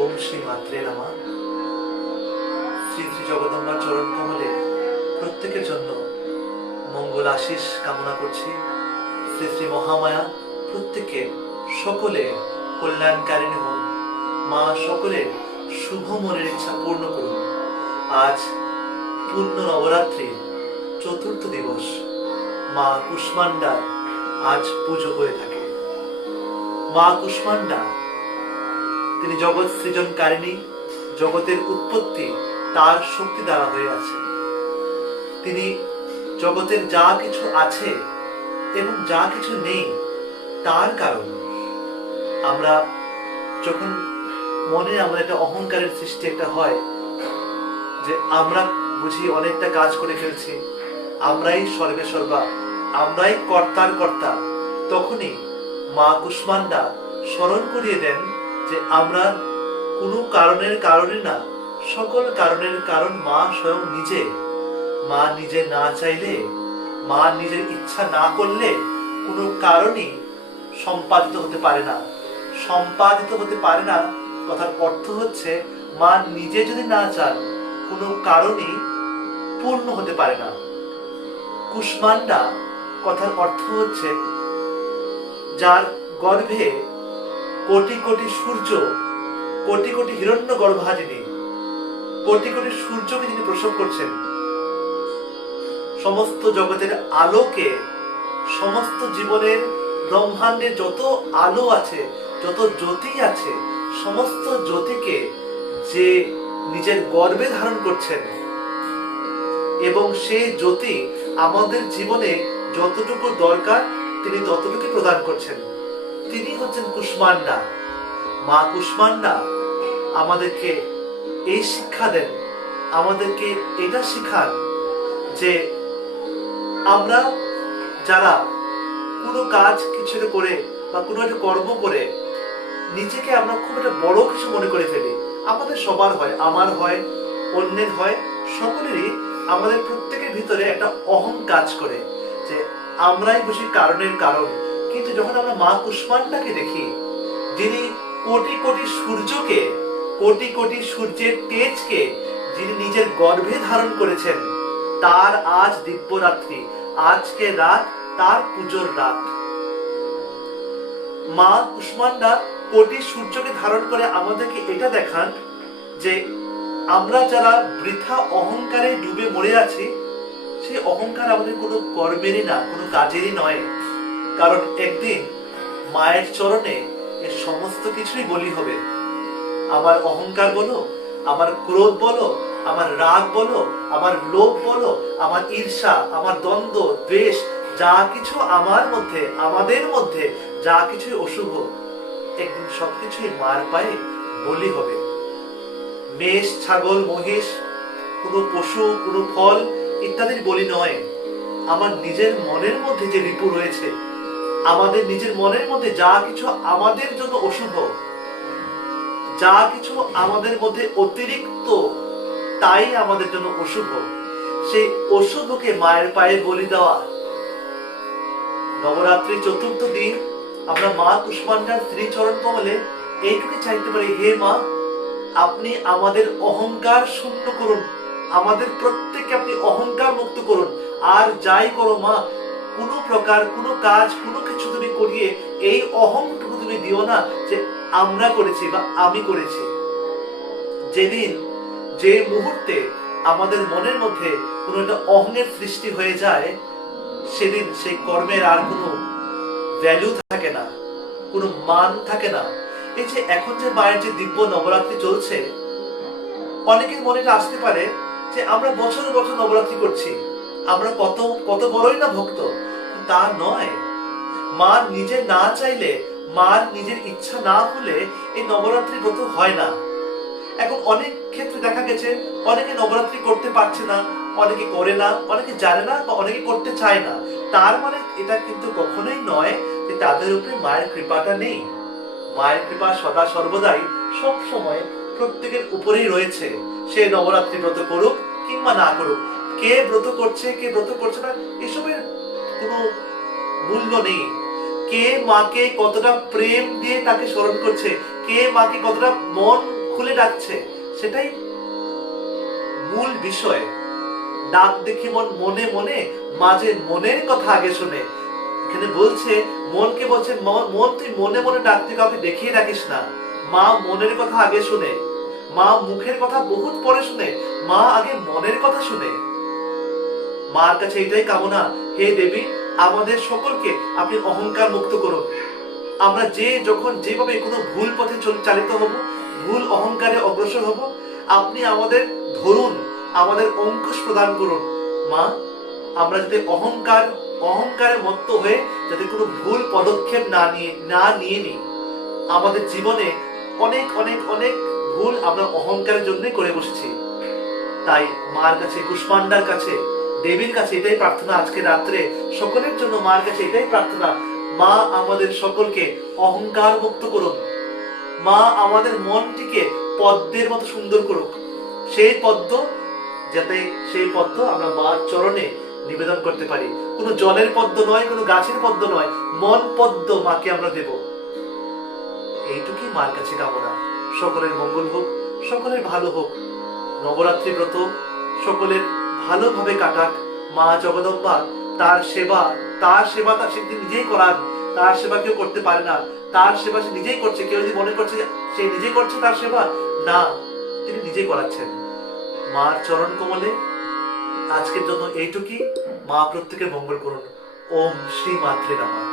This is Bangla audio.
ওম শ্রী মাত্রে নমঃ। শ্রী শ্রী জগদম্বার চরণ কমলে প্রত্যেকের জন্য মঙ্গল আশিস কামনা করছি। শ্রী শ্রী মহামায়া প্রত্যেকের সকলে কল্যাণকারিণী হোক। মা সকলের শুভ মনের ইচ্ছা পূর্ণ করুন। আজ পূর্ণ নবরাত্রির চতুর্থ দিবস, মা কুষ্মান্ডার আজ পুজো হয়ে থাকে। মা কুষ্মান্ডা তিনি জগৎ সৃজনকারিণী, জগতের উৎপত্তি তার শক্তি দ্বারা হয়ে আছে। তিনি জগতের যা কিছু আছে এবং যা কিছু নেই তার কারণ। আমরা যখন মনে আমাদের একটা অহংকারের সৃষ্টি একটা হয় যে আমরা বুঝি অনেকটা কাজ করে ফেলছি, আমরাই সর্বে সর্বা, আমরাই কর্তার কর্তা, তখনই মা কুষ্মান্ডা স্মরণ করিয়ে দেন যে আমরা কোনো কারণের কারণে না, সকল কারণের কারণ মা স্বয়ং নিজে। মা নিজে না চাইলে, মা নিজের ইচ্ছা না করলে কোনো কারণই সম্পাদিত হতে পারে না। সম্পাদিত হতে পারে না কথার অর্থ হচ্ছে মা নিজে যদি না চান কোনো কারণই পূর্ণ হতে পারে না। কুষ্মান্ডা কথার অর্থ হচ্ছে যার গর্ভে কোটি কোটি সূর্য, কোটি কোটি হিরণ্য গর্ভা যিনি, কোটি কোটি সূর্যকে যিনি প্রসব করছেন, সমস্ত জগতের আলোকে, সমস্ত জীবনের ব্রহ্মাণ্ডের যত আলো আছে, যত জ্যোতি আছে, সমস্ত জ্যোতিকে যে নিজের গর্ভে ধারণ করছেন এবং সেই জ্যোতি আমাদের জীবনে যতটুকু দরকার তিনি ততটুকু প্রদান করছেন। তিনি হচ্ছেন কুষ্মান্ডা। মা কুষ্মান্ডা আমাদেরকে এই শিক্ষা দেন, আমাদেরকে এটা শিখান যে আমরা যারা কোনো কাজ কিছু করে বা কোনো একটা কর্ম করে নিজেকে আমরা খুব একটা বড় কিছু মনে করে ফেলি। আমাদের সবার হয়, আমার হয়, অন্যের হয়, সকলেরই আমাদের প্রত্যেকের ভিতরে একটা অহং কাজ করে যে আমরাই বুঝি কারণের কারণ। কিন্তু যখন আমরা মা কুষ্মান্ডাকে দেখি, যিনি কোটি কোটি সূর্যকে, কোটি কোটি সূর্যের তেজকে যিনি নিজের গর্ভে ধারণ করেছেন, তার আজ দিব্যরাত্রি, আজকে রাত তার পুজোর রাত। মা কুষ্মান্ডা কোটি সূর্যকে ধারণ করে আমাদেরকে এটা দেখান যে আমরা যারা বৃথা অহংকারে ডুবে মরে আছি, সেই অহংকার আমাদের কোনো কর্মেরই না, কোনো কাজেরই নয়। কারণ একদিন মায়ের চরণে এর সমস্ত কিছুই বলি হবে। আমার অহংকার বলো, আমার ক্রোধ বলো, আমার রাগ বলো, আমার লোভ বলো, আমার ঈর্ষা, আমার দ্বন্দ্ব, দ্বেষ, যা কিছু আমার মধ্যে, আমাদের মধ্যে যা কিছু অশুভ, একদিন সবকিছুই মার পায়ে বলি হবে। মেষ, ছাগল, মহিষ, কোনো পশু, কোনো ফল ইত্যাদির বলি নয়। আমার নিজের মনের মধ্যে যে রিপু রয়েছে, আমাদের নিজের মনের মধ্যে যা কিছু আমাদের জন্য অশুভ, যা কিছু আমাদের মধ্যে অতিরিক্ত, তাই আমাদের জন্য অশুভ, সেই অশুভকে মায়ের পায়ে বলি দেওয়া। নবরাত্রি চতুর্থ দিন আমরা মা কুষ্মান্ডার শ্রীচরণ কমলে এইটুকু চাইতে পারি, হে মা, আপনি আমাদের অহংকার শূন্য করুন, আমাদের প্রত্যেককে আপনি অহংকার মুক্ত করুন। আর যাই করো মা, কোনো প্রকার কোনো কাজ, কোনো কিছু তুমি করিয়ে এই অহংটুকু তুমি দিও না যে আমরা করেছি বা আমি করেছি। যেদিন, যে মুহূর্তে আমাদের মনের মধ্যে কোনো একটা অহংের সৃষ্টি হয়ে যায়, সেদিন সেই কর্মের আর কোনো ভ্যালু থাকে না, কোনো মান থাকে না। এই যে এখন যে মায়ের যে দিব্য নবরাত্রি চলছে, অনেকের মনে আসতে পারে যে আমরা বছর বছর নবরাত্রি করছি, আমরা কত কত বড়ই না ভক্ত। তা নয়। মা নিজে না চাইলে, মার নিজের ইচ্ছা না হলে এই নবরাত্রি ব্রত হয় না। এখন অনেক ক্ষেত্রে দেখা গেছে অনেকে নবরাত্রি করতে পারছে না, অনেকে করে না, অনেকে জানে না, বা অনেকে করতে চায় না। তার মানে এটা কিন্তু কখনোই নয় যে তাদের উপরে মায়ের কৃপাটা নেই। মায়ের কৃপা সদা সর্বদাই সব সময় প্রত্যেকের উপরেই রয়েছে। সে নবরাত্রি ব্রত করুক কিংবা না করুক, কে ব্রত করছে কে ব্রত করছে না এসবের কোনো মূল্য নেই। কে মাকে কতটা প্রেম দিয়ে তাকে স্মরণ করছে, কে মাকে কতটা মন খুলে ডাকছে, সেটাই মূল বিষয়। ডাক দেখি মন মনে মনে, মাঝে মনের কথা আগে শুনে। এখানে বলছে, মনকে বলছে, মন তুই মনে মনে ডাক, তুই কাউকে দেখিয়ে ডাকিস না। মা মনের কথা আগে শুনে, মা মুখের কথা বহুত পরে শুনে, মা আগে মনের কথা শুনে। মার কাছে এটাই কামনা, হে দেবী, আমাদের সকলকে আপনি অহংকার মুক্ত করুন। আমরা যে যখন যেভাবে কোনো ভুল পথে চালিত হব, ভুল অহংকারে অগ্রসর হব, আপনি আমাদের ধরুন, আমাদের অঙ্কুশ প্রদান করুন। মা, আমরা যাতে অহংকারে মত্ত হয়ে যাতে কোনো ভুল পদক্ষেপ না নিয়ে নিই। আমাদের জীবনে অনেক অনেক অনেক ভুল আমরা অহংকারের জন্য করে বসেছি। তাই মার কাছে, কুষ্মান্ডার কাছে, দেবীর কাছে এটাই প্রার্থনা আজকে রাত্রে সকলের জন্য। মার কাছে এটাই প্রার্থনা, মা আমাদের সকলকে অহংকার মুক্ত করুন। মা আমাদের মনটিকে পদ্মের মতো সুন্দর করুক। সেই পদ্ম আমরা মার চরণে নিবেদন করতে পারি। কোনো জলের পদ্ম নয়, কোনো গাছের পদ্ম নয়, মন পদ্ম মাকে আমরা দেব। এইটুকুই মার কাছে কামনা। সকলের মঙ্গল হোক, সকলের ভালো হোক। নবরাত্রি ব্রত সকলের ভালোভাবে কাটাক। মা জগদম্বা তার সেবা তার সে নিজেই করান। তার সেবা কেউ করতে পারে না, তার সেবা সে নিজেই করছে। কেউ যদি মনে করছে সে নিজেই করছে তার সেবা, না, তিনি নিজেই করাচ্ছেন। মার চরণ কমলে আজকের জন্য এইটুকুই। মা প্রত্যেকের মঙ্গল করুন। ওম শ্রী মাত্রে নমঃ।